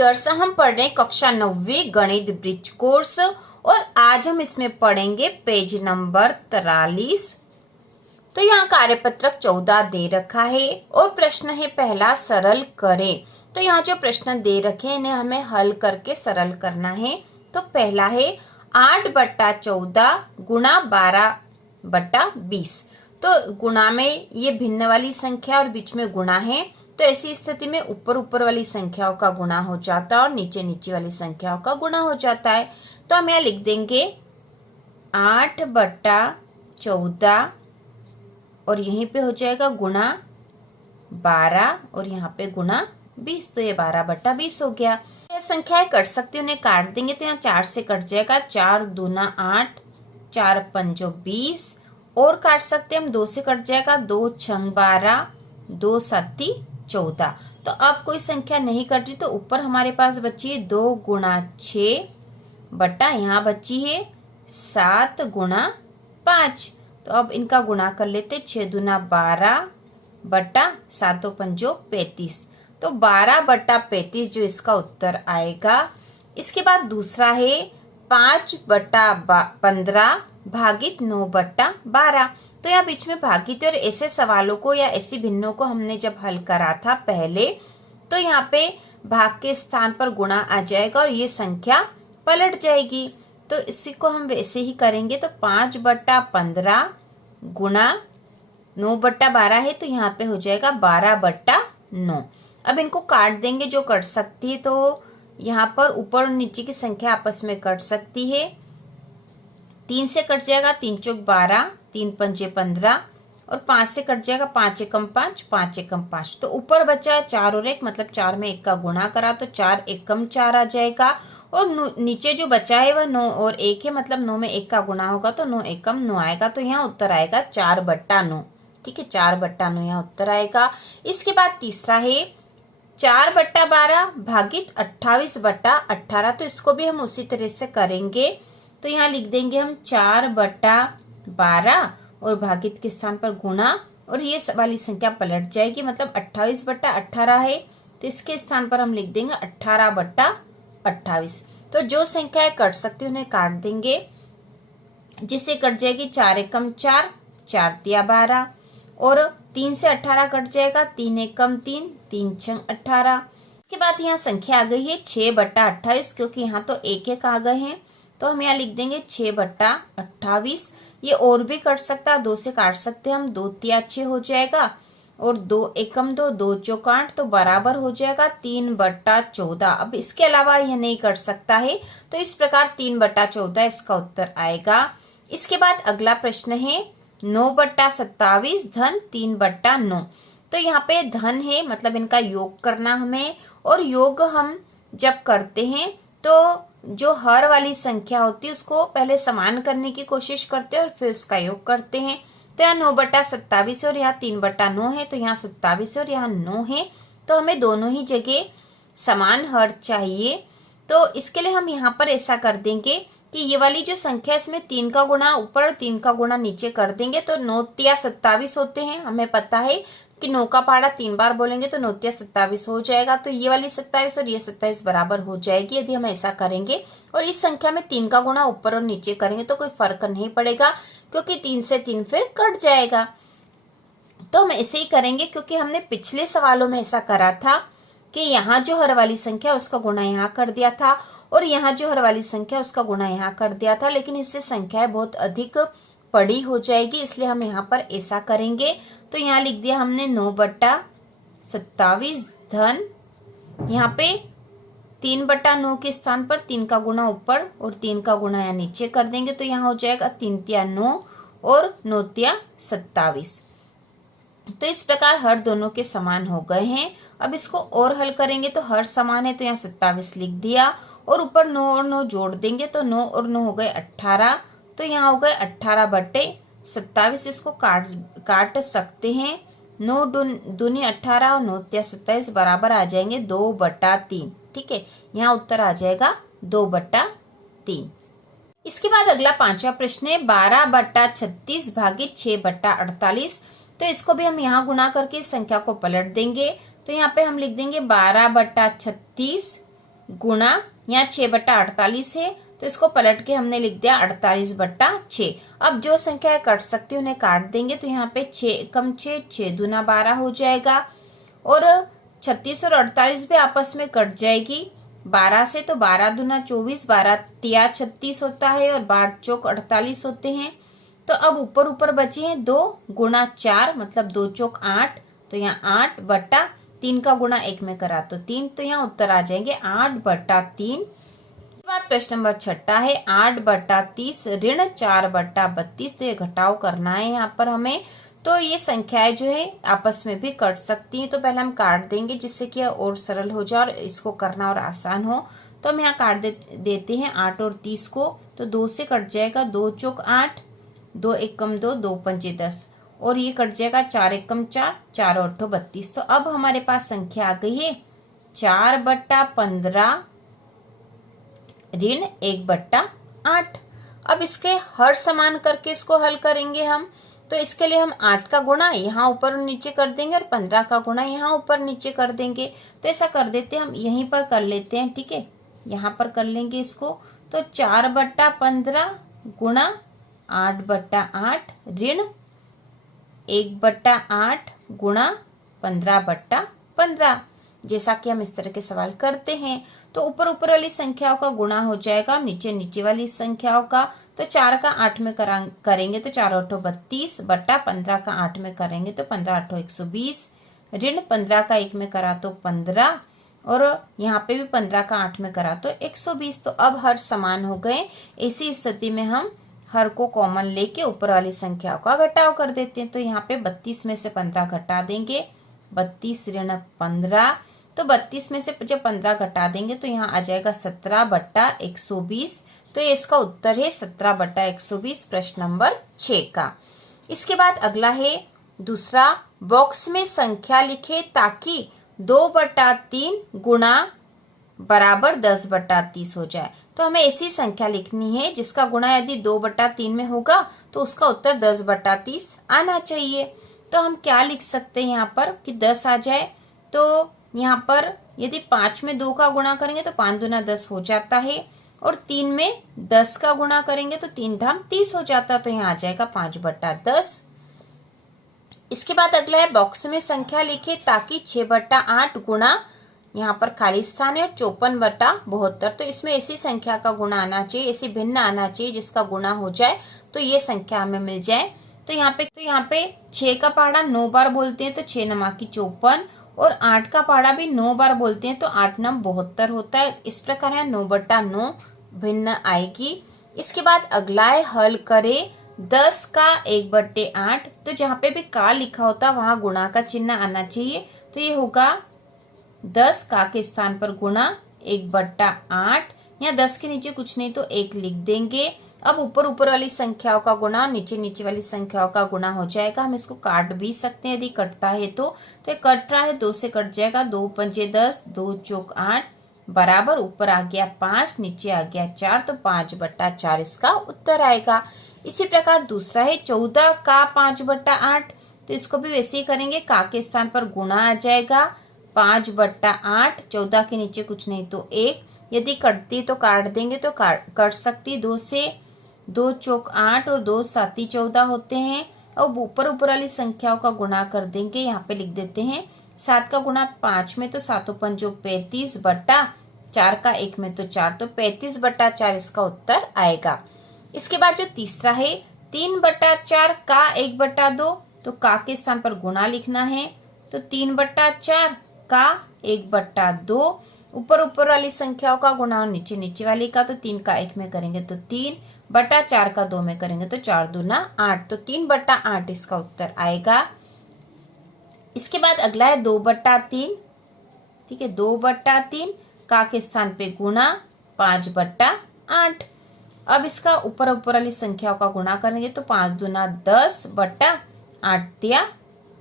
Viewers, हम पढ़ रहे हैं कक्षा 9वीं गणित ब्रिज कोर्स और आज हम इसमें पढ़ेंगे पेज नंबर 43। तो यहाँ कार्यपत्रक 14 दे रखा है और प्रश्न है पहला, सरल करें। तो यहाँ जो प्रश्न दे रखे हैं इन्हें हमें हल करके सरल करना है। तो पहला है 8/14 गुणा 12/20। तो गुणा में ये भिन्न वाली संख्या और बीच में गुणा है, तो ऐसी स्थिति में ऊपर ऊपर वाली संख्याओं का गुणा हो जाता है और नीचे नीचे वाली संख्याओं का गुणा हो जाता है। तो हम यहाँ लिख देंगे 8/14 और यहीं पे हो जाएगा गुणा 12 और यहाँ पे गुणा 20। तो ये 12/20 हो गया। यह संख्याएं कट सकती है, उन्हें काट देंगे तो यहाँ 4 से कट जाएगा, 4 दूना 8, 4 पंजो 20 और काट सकते हैं हम 2 से कट जाएगा, 2 छंग 12, 2 सत्ती 14। तो अब कोई संख्या नहीं कट रही तो ऊपर हमारे पास बची है 2 गुणा 6 बटा यहाँ बची है 7 गुणा 5। तो अब इनका गुणा कर लेते, 6 दूना 12 बटा 7 पंजो 35। तो 12/35 जो इसका उत्तर आएगा। इसके बाद दूसरा है 5/15 भागित 9/12। तो यहाँ बीच में भागित और ऐसे सवालों को या ऐसी भिन्नों को हमने जब हल करा था पहले, तो यहाँ पे भाग के स्थान पर गुणा आ जाएगा और ये संख्या पलट जाएगी। तो इसी को हम वैसे ही करेंगे। तो 5/15 गुणा 9/12 है, तो यहाँ पे हो जाएगा 12/9। अब इनको काट देंगे, जो कट सकती है तो यहाँ पर ऊपर और नीचे की संख्या आपस में कट सकती है। 3 से कट जाएगा, 3 चौक 12, 3 पंजे 15 और 5 से कट जाएगा, 5 एकम 5, 5 एकम 5। तो ऊपर बचा है 4 और 1, मतलब 4 में 1 का गुणा करा तो 4 एकम 4 आ जाएगा। और नीचे जो बचा है वह 9 और 1 है, मतलब 9 में 1 का गुणा होगा तो 9 एकम 9 आएगा। तो यहाँ उत्तर आएगा 4/9। ठीक है, 4/9 यहाँ उत्तर आएगा। इसके बाद तीसरा है 4/12 भागित 28/18। तो इसको भी हम उसी तरह से करेंगे। तो यहाँ लिख देंगे हम 4/12 और भागित के स्थान पर गुणा और ये वाली संख्या पलट जाएगी, मतलब 28/18 है, तो इसके स्थान पर हम लिख देंगे 18/28। तो जो संख्याएं कट सकती है उन्हें काट देंगे, जिससे कट जाएगी 4 एकम 4, 4 तिया 12 और 3 से 18 कट जाएगा, 3 एकम 3, 3 छंग 18। इसके बाद यहाँ संख्या आ गई है 6/28, क्योंकि यहाँ तो एक एक आ गए हैं, तो हम यहाँ लिख देंगे 6/28। ये और भी कट सकता है, 2 से काट सकते हैं हम, 2 तिया 6 हो जाएगा और 2 एकम 2, 2 चौक 8, तो बराबर हो जाएगा 3/14। अब इसके अलावा यह नहीं कट सकता है, तो इस प्रकार 3/14 इसका उत्तर आएगा। इसके बाद अगला प्रश्न है 9/27 धन 3/9। तो यहाँ पे धन है, मतलब इनका योग करना हमें, और योग हम जब करते हैं तो जो हर वाली संख्या होती है उसको पहले समान करने की कोशिश करते हैं और फिर उसका योग करते हैं। तो यहाँ 9/27 है और यहाँ 3/9 है, तो यहाँ 27 है और यहाँ 9 है, तो हमें दोनों ही जगह समान हर चाहिए। तो इसके लिए हम यहाँ पर ऐसा कर देंगे कि ये वाली जो संख्या इसमें 3 का गुणा ऊपर और 3 का गुणा नीचे कर देंगे, तो 9 तिया 27 होते हैं। हमें पता है कि 9 का पहाड़ा 3 बार बोलेंगे तो 9 तिया 27 हो जाएगा। तो ये वाली 27 और ये 27 बराबर हो जाएगी यदि हम ऐसा करेंगे। और इस संख्या में 3 का गुणा ऊपर और नीचे करेंगे तो कोई फर्क नहीं पड़ेगा, क्योंकि 3 से 3 फिर कट जाएगा। तो हम ऐसे ही करेंगे, क्योंकि हमने पिछले सवालों में ऐसा करा था कि यहाँ जो हर वाली संख्या उसका गुणा यहाँ कर दिया था और यहाँ जो हर वाली संख्या उसका गुणा यहाँ कर दिया था, लेकिन इससे संख्याएं बहुत अधिक बड़ी हो जाएगी, इसलिए हम यहाँ पर ऐसा करेंगे। तो यहाँ लिख दिया हमने 9/27 धन, यहाँ पे 3/9 के स्थान पर 3 का गुणा ऊपर और 3 का गुणा यहाँ नीचे कर देंगे, तो यहाँ हो जाएगा 3 तिया 9 और 9 तिया 27। तो इस प्रकार हर दोनों के समान हो गए हैं। अब इसको और हल करेंगे तो हर समान है, तो यहाँ 27 लिख दिया और ऊपर 9 और 9 जोड़ देंगे, तो 9 और 9 हो गए 18, तो यहाँ हो गए 18/27। इसको काट सकते हैं, 9 दूनी 18 और 9 तिया 27 बराबर आ जाएंगे 2/3। ठीक है, यहाँ उत्तर आ जाएगा 2/3। इसके बाद अगला पांचवा प्रश्न है 12/36 भागित 6/48। तो इसको भी हम यहाँ गुणा करके इस संख्या को पलट देंगे। तो यहाँ पे हम लिख देंगे 12/36 गुणा, यहाँ 6/48 है तो इसको पलट के हमने लिख दिया 48/6। अब जो संख्या कट सकती है उन्हें काट देंगे, तो यहाँ पे 6 कम 6, 6 दूना 12 हो जाएगा। और 36 और 48 भी आपस में कट जाएगी 12 से, तो 12 दूना 24, 12 तिया 36 होता है और 12 चौक 48 होते हैं। तो अब ऊपर ऊपर बचे हैं 2 गुणा 4 मतलब 2 चौक 8, तो यहाँ 8/3 का गुणा 1 में करा तो 3, तो यहाँ उत्तर आ जाएंगे 8/3। बात प्रश्न नंबर 6 है 8/30 ऋण 4/32, तो ये घटाव करना है यहाँ पर हमें। तो ये संख्याएं जो है आपस में भी कट सकती हैं, तो पहले हम काट देंगे जिससे कि और सरल हो जाए और इसको करना और आसान हो। तो हम यहाँ काट देते हैं 8 और 30 को, तो 2 से कट जाएगा 2 चौक 8, 2 एकम 2, 2 पंजे 10, और ये कट जाएगा 4 एकम 4, 4 और 8 32। तो अब हमारे पास संख्या आ गई है 4/15 ऋण 1/8। अब इसके हर समान करके इसको हल करेंगे हम। तो इसके लिए हम 8 का गुणा यहाँ ऊपर और नीचे कर देंगे और 15 का गुणा यहाँ ऊपर नीचे कर देंगे। तो ऐसा कर देते हैं, हम यहीं पर कर लेते हैं, ठीक है, यहाँ पर कर लेंगे इसको। तो 4/15 गुणा 8/8 ऋण 1/8 गुणा 15/15, जैसा कि हम इस तरह के सवाल करते हैं। तो ऊपर ऊपर वाली संख्याओं का गुणा हो जाएगा नीचे नीचे वाली संख्याओं का। तो 4 का 8 में करेंगे तो 4 8 32 बटा 15 का 8 में करेंगे तो 15 8 120 ऋण 15 का 1 में करा तो 15 और यहाँ पे भी 15 का 8 में करा तो 120। तो अब हर समान हो गए। ऐसी स्थिति में हम हर को कॉमन लेके ऊपर वाली संख्याओं का घटाव कर देते हैं। तो यहाँ पे 32 में से 15 घटा देंगे, 32 ऋण 15, तो 32 में से जब 15 घटा देंगे तो यहाँ आ जाएगा 17/120। तो ये इसका उत्तर है 17/120 प्रश्न नंबर 6 का। इसके बाद अगला है दूसरा, बॉक्स में संख्या लिखे ताकि 2/3 गुणा बराबर 10/30 हो जाए। तो हमें ऐसी संख्या लिखनी है जिसका गुणा यदि 2/3 में होगा तो उसका उत्तर 10/30 आना चाहिए। तो हम क्या लिख सकते हैं यहाँ पर कि 10 आ जाए। तो यहाँ पर यदि 5 में 2 का गुणा करेंगे तो 5 दूना 10 हो जाता है और 3 में 10 का गुणा करेंगे तो 3 धाम 30 हो जाता है। तो यहाँ आ जाएगा 5/10। इसके बाद अगला है बॉक्स में संख्या लिखे ताकि 6/8 गुणा, यहाँ पर खाली स्थान है, और 54/72। तो इसमें ऐसी संख्या का गुणा आना चाहिए, ऐसी भिन्न आना चाहिए जिसका गुणा हो जाए तो ये संख्या हमें मिल जाए। तो यहाँ पे 6 का पहाड़ा 9 बार बोलते हैं तो 6 नमा की 54, और 8 का पहाड़ा भी 9 बार बोलते हैं तो 8 नम 72 होता है। इस प्रकार यहाँ 9/9 भिन्न आएगी। इसके बाद अगला है हल करे 10 का 1/8। तो जहाँ पे भी का लिखा होता वहां गुणा का चिन्ह आना चाहिए। तो ये होगा 10 का के स्थान पर गुणा 1/8। यहाँ 10 के नीचे कुछ नहीं तो 1 लिख देंगे। अब ऊपर ऊपर वाली संख्याओं का गुणा नीचे नीचे वाली संख्याओं का गुणा हो जाएगा। हम इसको काट भी सकते हैं यदि कटता है तो ये कट रहा है 2 से कट जाएगा, 2 पंजे 10, 2 चौक 8 बराबर ऊपर आ गया 5 नीचे आ गया 4, तो 5/4 इसका उत्तर आएगा। इसी प्रकार दूसरा है 14 का 5/8। तो इसको भी वैसे ही करेंगे, का के स्थान पर गुणा आ जाएगा 5/8, 14 के नीचे कुछ नहीं तो 1, यदि कटती तो काट देंगे तो कट सकती 2 से, 2 चौक 8 और 2 7 14 होते हैं। अब ऊपर ऊपर वाली संख्याओं का गुणा कर देंगे। यहाँ पे लिख देते हैं 7 का गुणा 5 में तो 7 पंजो 35 बटा 4 का 1 में तो 4, तो 35/4 इसका उत्तर आएगा। इसके बाद जो तीसरा है 3/4 का 1/2। तो का के स्थान पर गुणा लिखना है तो 3/4 का 1/2, ऊपर ऊपर वाली संख्याओं का गुणा नीचे नीचे वाली का, तो 3 का 1 में करेंगे तो 3 बटा 4 का 2 में करेंगे तो 4 दूना 8, तो 3/8 इसका उत्तर आएगा। इसके बाद अगला है 2/3। ठीक है, 2/3 का के स्थान पे गुणा 5/8। अब इसका ऊपर ऊपर वाली संख्याओं का गुणा करेंगे तो 5 दूना 10 बटा 8 तिया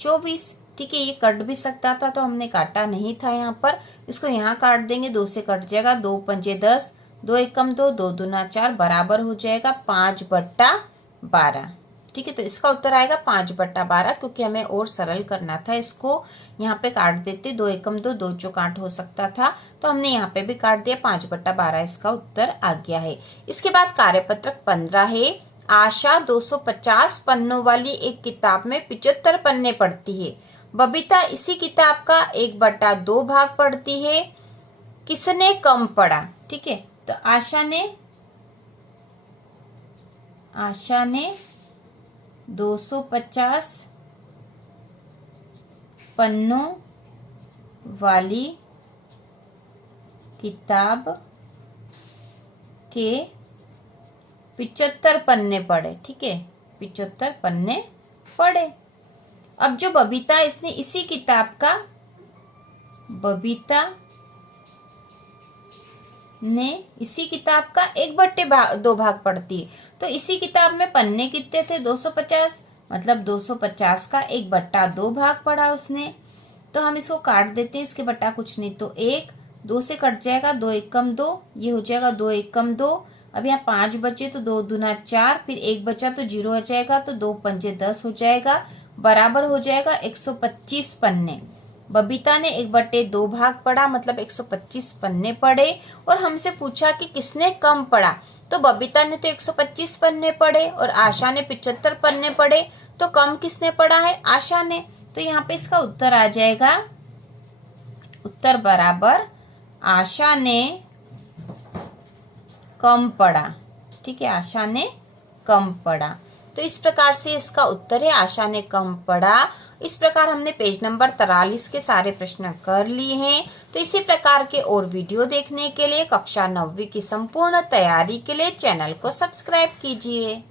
24। ठीक है, ये कट भी सकता था तो हमने काटा नहीं था यहाँ पर। इसको यहाँ काट देंगे, 2 से कट जाएगा, 2 पंजे 10, 2 एकम 2, 2 दूना 4 बराबर हो जाएगा 5/12। ठीक है, तो इसका उत्तर आएगा 5/12, क्योंकि हमें और सरल करना था इसको। यहाँ पे काट देते, 2 एकम 2, 2 चौक 8 हो सकता था, तो हमने यहाँ पे भी काट दिया, 5/12 इसका उत्तर आ गया है। इसके बाद कार्यपत्रक 15 है। आशा 250 पन्नों वाली एक किताब में 75 पन्ने पढ़ती है। बबीता इसी किताब का 1/2 भाग पढ़ती है। किसने कम पढ़ा? ठीक है, तो आशा ने 250 पन्नों वाली किताब के 75 पन्ने पढ़े। ठीक है, 75 पन्ने पढ़े। अब जो बबीता, इसने इसी किताब का, बबीता ने इसी किताब का 1/2 भाग पढ़ती है। तो इसी किताब में पन्ने कितने थे? 250, मतलब 250 का 1/2 भाग पढ़ा उसने। तो हम इसको काट देते हैं, इसके बटा कुछ नहीं तो 1, 2 से कट जाएगा, 2 एकम 2, ये हो जाएगा 2 एकम 2। अब यहाँ 5 बचे तो 2 दूना 4, फिर 1 बचा तो 0 हो जाएगा, तो 2 पंजे 10 हो जाएगा, बराबर हो जाएगा 125 पन्ने। बबीता ने 1/2 भाग पढ़ा, मतलब 125 पन्ने पढ़े। और हमसे पूछा कि किसने कम पढ़ा, तो बबीता ने तो 125 पन्ने पढ़े और आशा ने 75 पन्ने पढ़े, तो कम किसने पढ़ा है? आशा ने। तो यहाँ पे इसका उत्तर आ जाएगा, उत्तर बराबर आशा ने कम पढ़ा। ठीक है, आशा ने कम पढ़ा। तो इस प्रकार से इसका उत्तर है, आशा ने कम पढ़ा। इस प्रकार हमने पेज नंबर 43 के सारे प्रश्न कर लिए हैं। तो इसी प्रकार के और वीडियो देखने के लिए कक्षा 9वीं की संपूर्ण तैयारी के लिए चैनल को सब्सक्राइब कीजिए।